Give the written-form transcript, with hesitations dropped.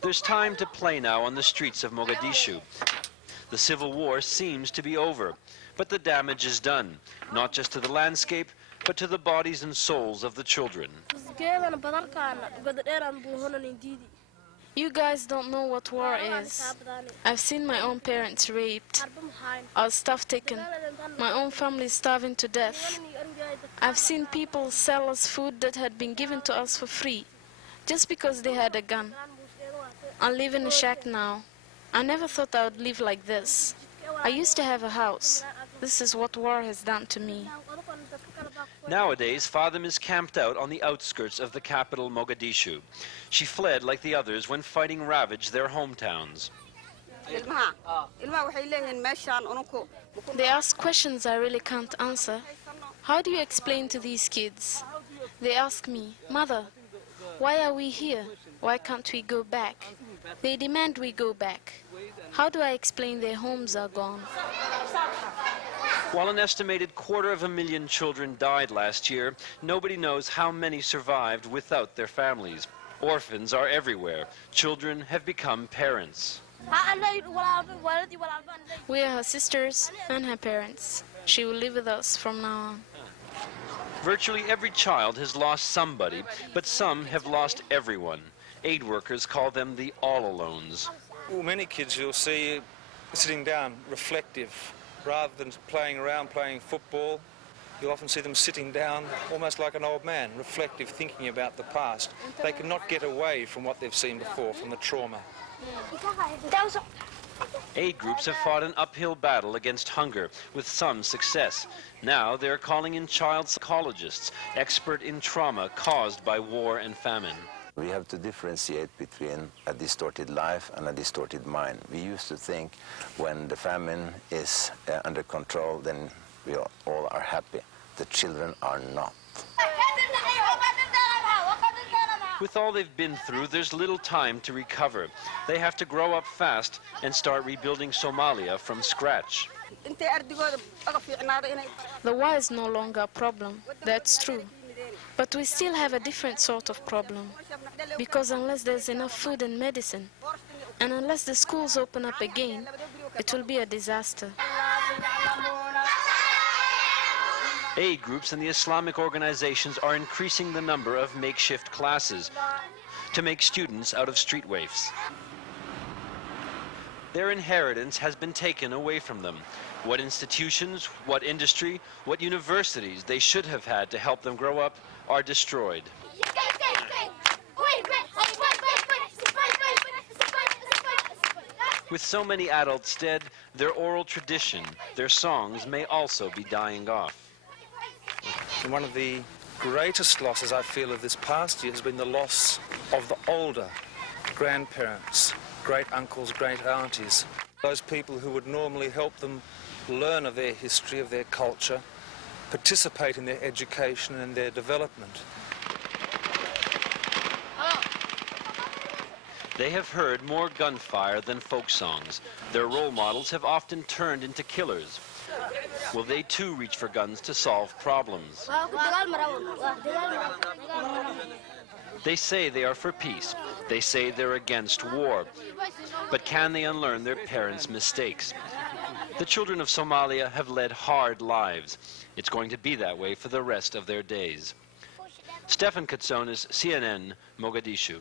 There's time to play now on the streets of Mogadishu. The civil war seems to be over, but the damage is done, not just to the landscape, but to the bodies and souls of the children. You guys don't know what war is. I've seen my own parents raped, our stuff taken, my own family starving to death. I've seen people sell us food that had been given to us for free, just because they had a gun. I live in a shack now. I never thought I would live like this. I used to have a house. This is what war has done to me. Nowadays, Fatim is camped out on the outskirts of the capital, Mogadishu. She fled like the others when fighting ravaged their hometowns. They ask questions I really can't answer. How do you explain to these kids? They ask me, "Mother, why are we here? Why can't we go back?" They demand we go back. How do I explain their homes are gone? While an estimated 250,000 children died last year, nobody knows how many survived without their families. Orphans are everywhere. Children have become parents. We are her sisters and her parents. She will live with us from now on. Virtually every child has lost somebody, but some have lost everyone. Aid workers call them the all-alones. Well, many kids you'll see sitting down, reflective. Rather than playing around, playing football, you'll often see them sitting down almost like an old man, reflective, thinking about the past. They cannot get away from what they've seen before, from the trauma. Aid groups have fought an uphill battle against hunger, with some success. Now they're calling in child psychologists, expert in trauma caused by war and famine. We have to differentiate between a distorted life and a distorted mind. We used to think when the famine is under control, then we all are happy. The children are not. With all they've been through, there's little time to recover. They have to grow up fast and start rebuilding Somalia from scratch. The war is no longer a problem, that's true. But we still have a different sort of problem. Because unless there's enough food and medicine, and unless the schools open up again, it will be a disaster. Aid groups and the Islamic organizations are increasing the number of makeshift classes to make students out of street waifs. Their inheritance has been taken away from them. What institutions, what industry, what universities they should have had to help them grow up are destroyed. With so many adults dead, their oral tradition, their songs may also be dying off. And one of the greatest losses I feel of this past year has been the loss of the older grandparents, great uncles, great aunties, those people who would normally help them learn of their history, of their culture, participate in their education and their development. They have heard more gunfire than folk songs. Their role models have often turned into killers. Will they too reach for guns to solve problems? They say they are for peace. They say they're against war. But can they unlearn their parents' mistakes? The children of Somalia have led hard lives. It's going to be that way for the rest of their days. Stefan Kotsonis, CNN, Mogadishu.